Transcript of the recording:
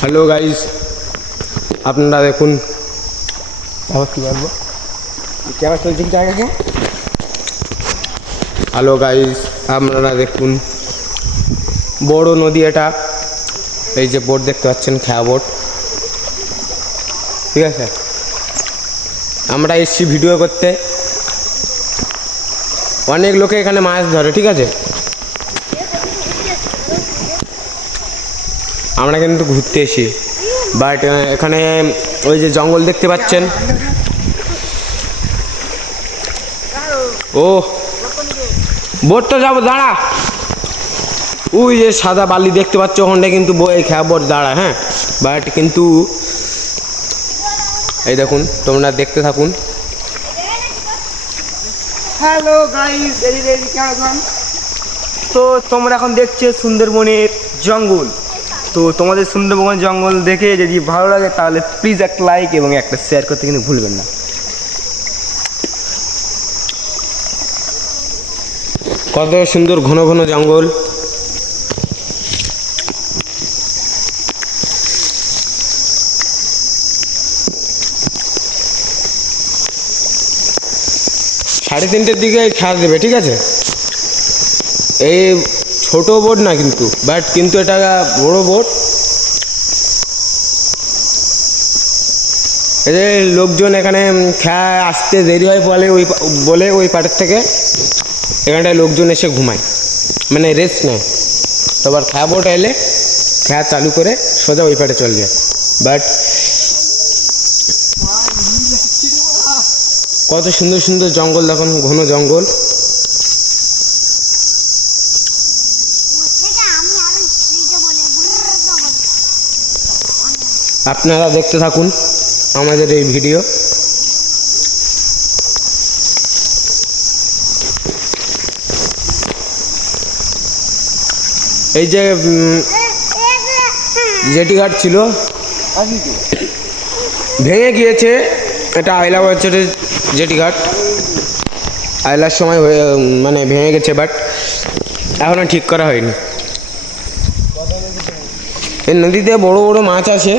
Hello guys, আপনারা দেখুন কি বলবো ক্যামেরা চলছে জায়গাকে। হ্যালো গাইস, আপনারা দেখুন বড় নদী এটা। এই যে বোট দেখতে পাচ্ছেন, খেয়া বোট, ঠিক আছে। আমরা এসছি ভিডিও করতে। অনেক লোকে এখানে মাছ ধরে, ঠিক আছে। আমরা কিন্তু ঘুরতে এসি, বাট এখানে ওই যে জঙ্গল দেখতে পাচ্ছেন, ও বোট তো যাবো, দাঁড়া। ওই যে সাদা বালি দেখতে পাচ্ছ ওখানটা কিন্তু খেয়া বোট দাঁড়া, হ্যাঁ। বাট কিন্তু এই দেখুন, তোমরা দেখতে থাকুন। হ্যালো গাইস, তো তোমরা এখন দেখছো সুন্দরবনের জঙ্গল। তো তোমাদের সুন্দরবনের জঙ্গল দেখে যদি ভালো লাগে তাহলে প্লিজ একটা লাইক এবং একটা শেয়ার করতে কিন্তু ভুলবেন না। কত সুন্দর ঘন ঘন জঙ্গল। সাড়ে 3টের দিকে ছাড় দেবে, ঠিক আছে। এই ছোট বোট না কিন্তু, বাট কিন্তু এটা বড় বোট। এই যে লোকজন এখানে খেয়া আসতে দেরি হয় বলে ওই পাটের থেকে এখানটায় লোকজন এসে ঘুমায়, মানে রেস্ট নেয়। তো আবার খেয়া বোট এলে খেয়া চালু করে সোজা ওই পাটে চলে যায়। বাট কত সুন্দর সুন্দর জঙ্গল দেখুন, ঘন জঙ্গল। আপনারা দেখতে থাকুন আমাদের এই ভিডিও। এই যে জেটি ঘাট ছিল ভেঙে গিয়েছে, এটা আইলা বছরের জেটি ঘাট। আইলার সময় মানে ভেঙে গেছে, বাট এখনো ঠিক করা হয়নি। এই নদীতে বড় বড় মাছ আছে।